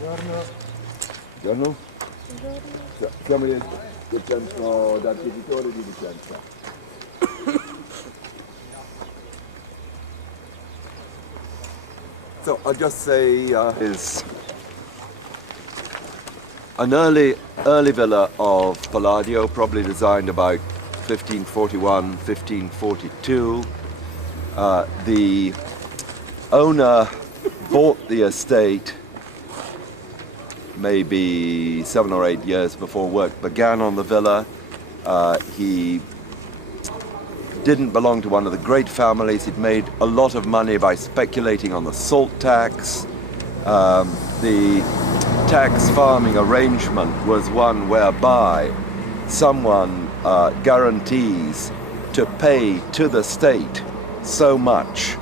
Buongiorno. Siamo del centro d'architettura di Vicenza. So I'll just say is an early villa of Palladio, probably designed about 1541, 1542. The owner bought the estate maybe 7 or 8 years before work began on the villa. He didn't belong to one of the great families. He'd made a lot of money by speculating on the salt tax. The tax farming arrangement was one whereby someone guarantees to pay to the state so much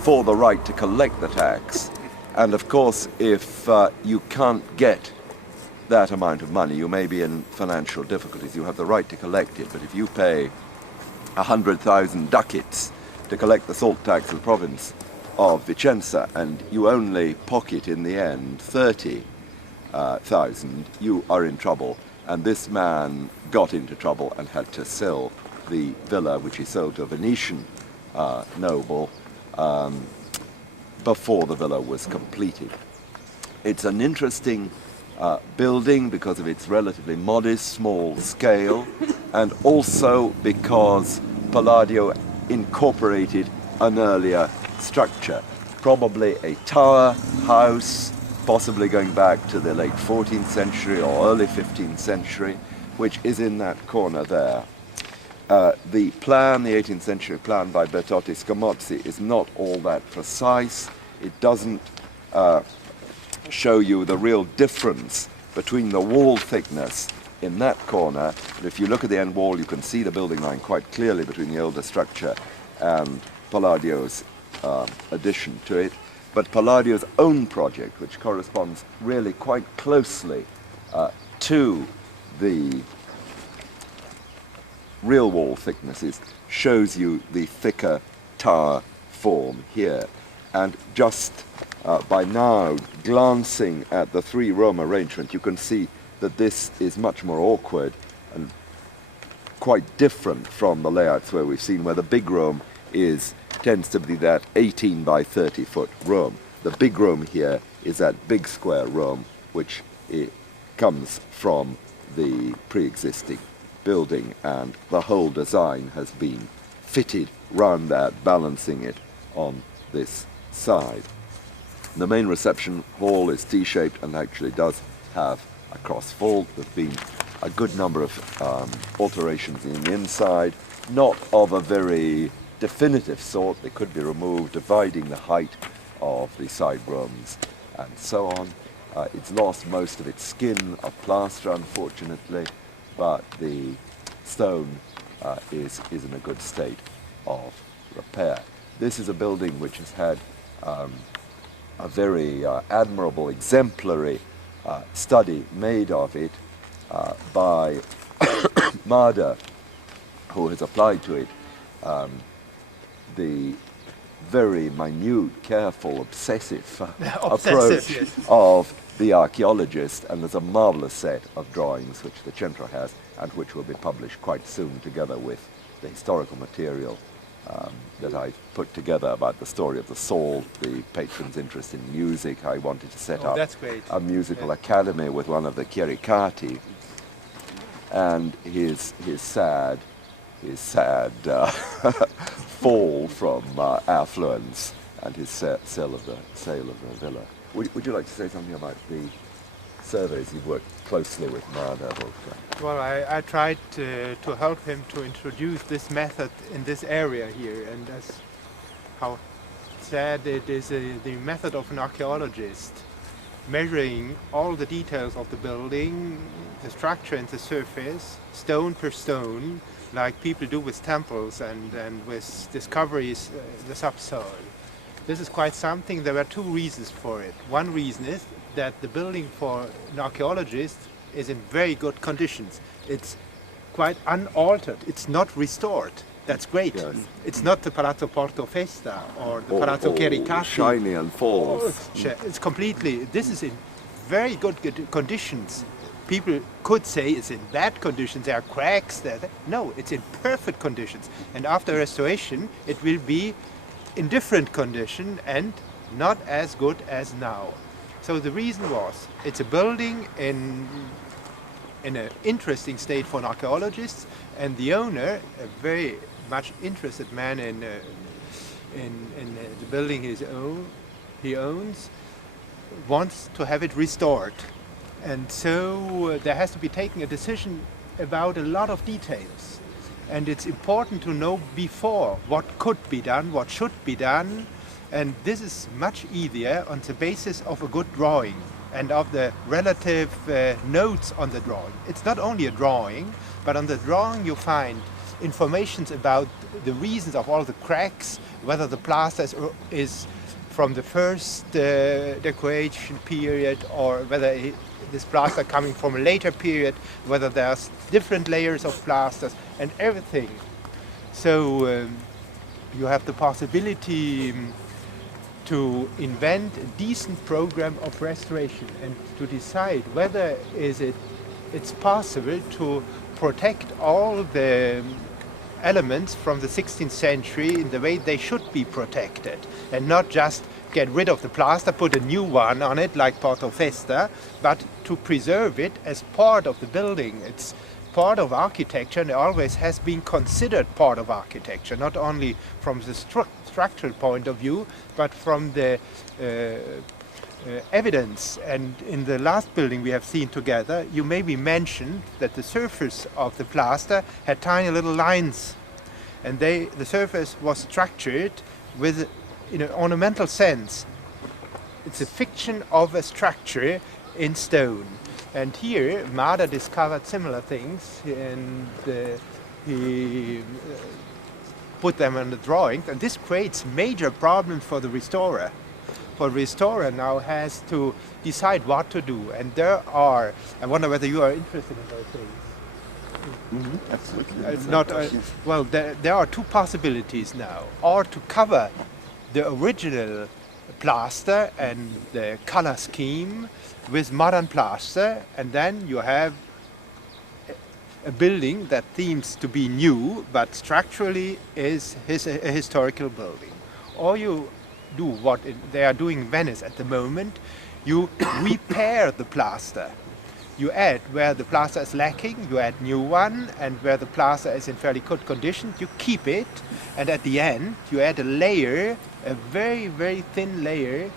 for the right to collect the tax. And of course, if you can't get that amount of money, you may be in financial difficulties. You have the right to collect it, but if you pay 100,000 ducats to collect the salt tax of the province of Vicenza, and you only pocket in the end 30,000, you are in trouble. And this man got into trouble and had to sell the villa, which he sold to a Venetian noble, before the villa was completed. It's an interesting building because of its relatively modest, small scale, and also because Palladio incorporated an earlier structure, probably a tower house, possibly going back to the late 14th century or early 15th century, which is in that corner there. The plan, the 18th century plan by Gazotti Scamozzi, is not all that precise. It doesn't show you the real difference between the wall thickness in that corner. But if you look at the end wall, you can see the building line quite clearly between the older structure and Palladio's addition to it. But Palladio's own project, which corresponds really quite closely to the real wall thicknesses, shows you the thicker tower form here. And just by now glancing at the three-room arrangement, you can see that this is much more awkward and quite different from the layouts where we've seen where the big room tends to be that 18 by 30 foot room. The big room here is that big square room, which comes from the pre-existing building, and the whole design has been fitted round that, balancing it on this side. The main reception hall is T-shaped and actually does have a cross vault. There have been a good number of alterations in the inside, not of a very definitive sort. They could be removed, dividing the height of the side rooms and so on. It's lost most of its skin of plaster, unfortunately, but the stone is in a good state of repair. This is a building which has had a very admirable, exemplary study made of it by Marder, who has applied to it the very minute, careful, obsessive approach yes, of the archaeologist, and there's a marvelous set of drawings which the centro has and which will be published quite soon together with the historical material that I put together about the story of the salt, the patron's interest in music. I wanted to set up that's great. a musical academy with one of the Chiericati, and his sad fall from affluence and his sale of the villa. Would you like to say something about the surveys? You've worked closely with Marder. Well, I tried to help him to introduce this method in this area here, and that's how said it is the method of an archaeologist, measuring all the details of the building, the structure and the surface, stone per stone, like people do with temples and with discoveries, the subsoil. This is quite something. There were two reasons for it. One reason is that the building for an archaeologist is in very good conditions. It's quite unaltered. It's not restored. That's great. Yes. It's not the Palazzo Portofesta or the Or- Palazzo or Chericati. shiny and false. It's completely, this is in very good conditions. People could say it's in bad conditions, there are cracks there. No, it's in perfect conditions. And after restoration, it will be in different condition and not as good as now. So the reason was, it's a building in an interesting state for an archaeologist, and the owner, a very much interested man in the building he owns, wants to have it restored. And so there has to be taken a decision about a lot of details. And it's important to know before what could be done, what should be done. And this is much easier on the basis of a good drawing and of the relative notes on the drawing. It's not only a drawing, but on the drawing you find information about the reasons of all the cracks, whether the plaster is from the first decoration period or whether this plaster coming from a later period, whether there's different layers of plasters and everything. So you have the possibility to invent a decent program of restoration and to decide whether it's possible to protect all the elements from the 16th century in the way they should be protected, and not just get rid of the plaster, put a new one on it like Portofesta, but to preserve it as part of the building. It's part of architecture and it always has been considered part of architecture, not only from the structural point of view, but from the evidence. And in the last building we have seen together, you maybe mentioned that the surface of the plaster had tiny little lines, and the surface was structured with, in an ornamental sense. It's a fiction of a structure in stone. And here Mader discovered similar things, and he put them on the drawings, and this creates major problems for the restorer. For the restorer now has to decide what to do, and there are, I wonder whether you are interested in those things. Mm-hmm. Absolutely. It's not, well, there are two possibilities now, or to cover the original plaster and the color scheme with modern plaster, and then you have a building that seems to be new but structurally is a historical building. Or you do what they are doing in Venice at the moment, you repair the plaster. You add where the plaster is lacking, you add new one, and where the plaster is in fairly good condition, you keep it, and at the end you add a layer, a very, very thin layer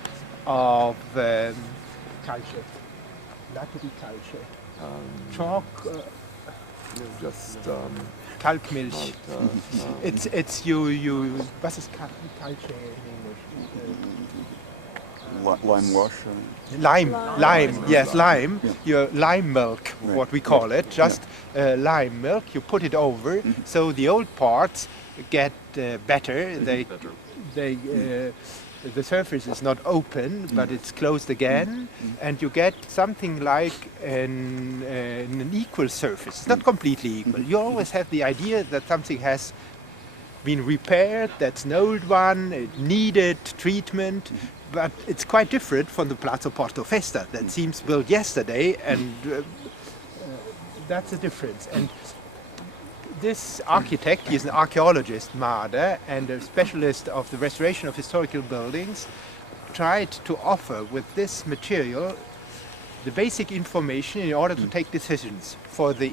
of culture, lateral culture, chalk, Just Kalkmilch. It's you. Was ist culture in English? Lime wash. Lime. Yes, lime. Yeah. Your lime milk, Right. what we call it. Just lime milk. You put it over, so the old parts get better. The surface is not open, but it's closed again, and you get something like an equal surface. It's not completely equal. You always have the idea that something has been repaired, that's an old one, it needed treatment, but it's quite different from the Palazzo Portofesta that seems built yesterday, and that's the difference. And this architect, he is an archaeologist, Mader, and a specialist of the restoration of historical buildings, tried to offer with this material the basic information in order to take decisions for the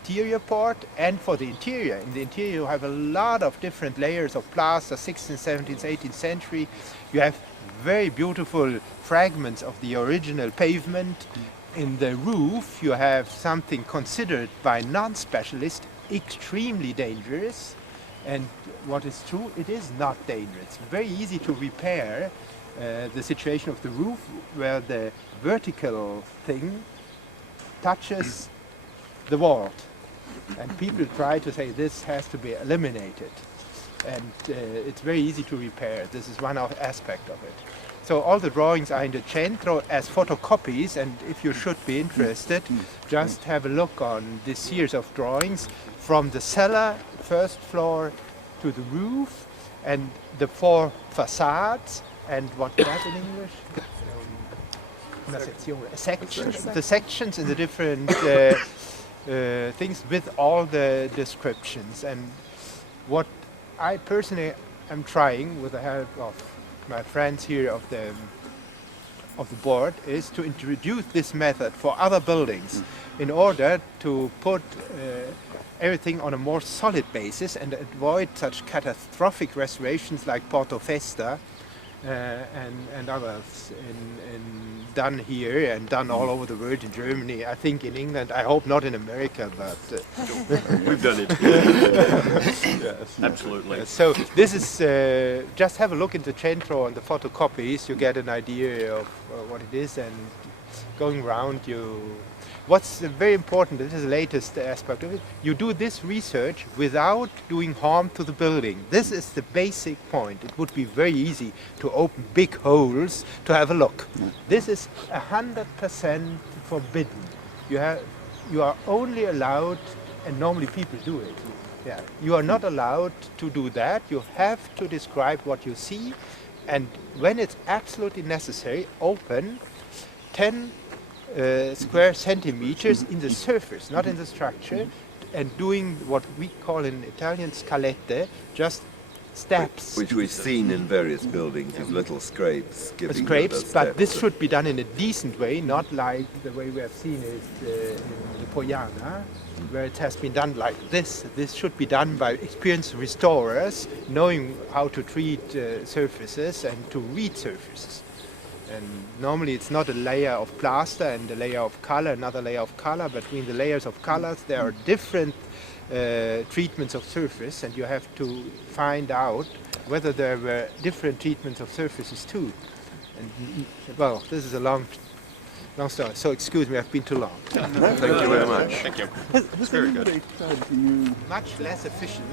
exterior part and for the interior. In the interior you have a lot of different layers of plaster, 16th, 17th, 18th century. You have very beautiful fragments of the original pavement. In the roof you have something considered by non-specialists extremely dangerous, and what is true, it is not dangerous. It's very easy to repair the situation of the roof where the vertical thing touches the vault, and people try to say this has to be eliminated, and it's very easy to repair. This is one aspect of it. So all the drawings are in the centro as photocopies, and if you should be interested, just have a look on this series of drawings from the cellar first floor to the roof, and the 4 facades, and what is that in English? Sections. The sections in the different things with all the descriptions. And what I personally am trying, with the help of my friends here of the board, is to introduce this method for other buildings in order to put everything on a more solid basis and avoid such catastrophic restorations like Porto Festa and others done here and done all over the world, in Germany, I think in England, I hope not in America, but we've done it. Yes, absolutely. So this is, just have a look in the centro and the photocopies, you get an idea of what it is, and going around what's very important, this is the latest aspect of it, you do this research without doing harm to the building. This is the basic point. It would be very easy to open big holes to have a look. This is 100% forbidden. You are only allowed, and normally people do it, you are not allowed to do that. You have to describe what you see, and when it's absolutely necessary, open 10 square centimeters in the surface, not in the structure, and doing what we call in Italian scalette, just steps. Which we've seen in various buildings, these little scrapes. Scrapes, but this should be done in a decent way, not like the way we have seen it in the Poiana, where it has been done like this. This should be done by experienced restorers, knowing how to treat surfaces and to read surfaces. And normally it's not a layer of plaster and a layer of color, another layer of color. Between the layers of colors there are different treatments of surface, and you have to find out whether there were different treatments of surfaces too. And well, this is a long story, so excuse me, I've been too long. Thank you very much. Thank you. Has very good. anybody said to you, Much less efficient,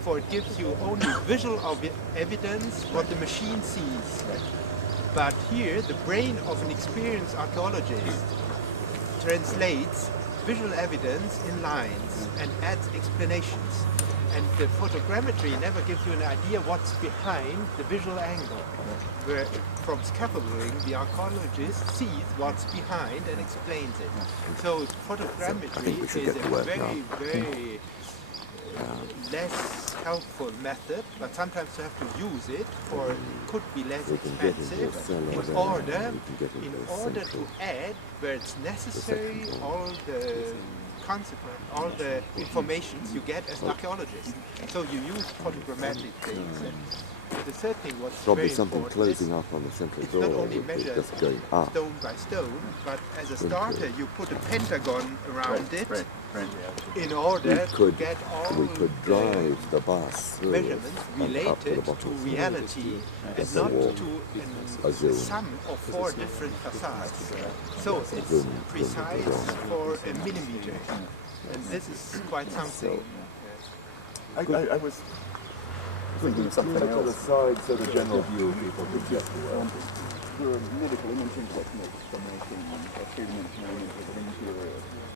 for it gives you only visual evidence what the machine sees. But here, the brain of an experienced archaeologist translates visual evidence in lines and adds explanations. And the photogrammetry never gives you an idea what's behind the visual angle. Where from scaffolding, the archaeologist sees what's behind and explains it. So photogrammetry is a very, very less helpful method, but sometimes you have to use it, or it could be less expensive in order to add where it's necessary all the informations you get as an archaeologist. So you use photogrammetric things. And the third thing was Probably very something important closing up on the central it's door, not only which is measured just going up. stone by stone, but as a starter you put a pentagon around it in order to get all We could the drive the bus through it measurements and up to the related to bottom. reality and not to A zoom. a sum of 4 different facades. So it's precise for a millimeter, and this is quite something. I was thinking something to the side so the general view people could get to it. for medical imaging techniques for making 3-dimensional images of interiors?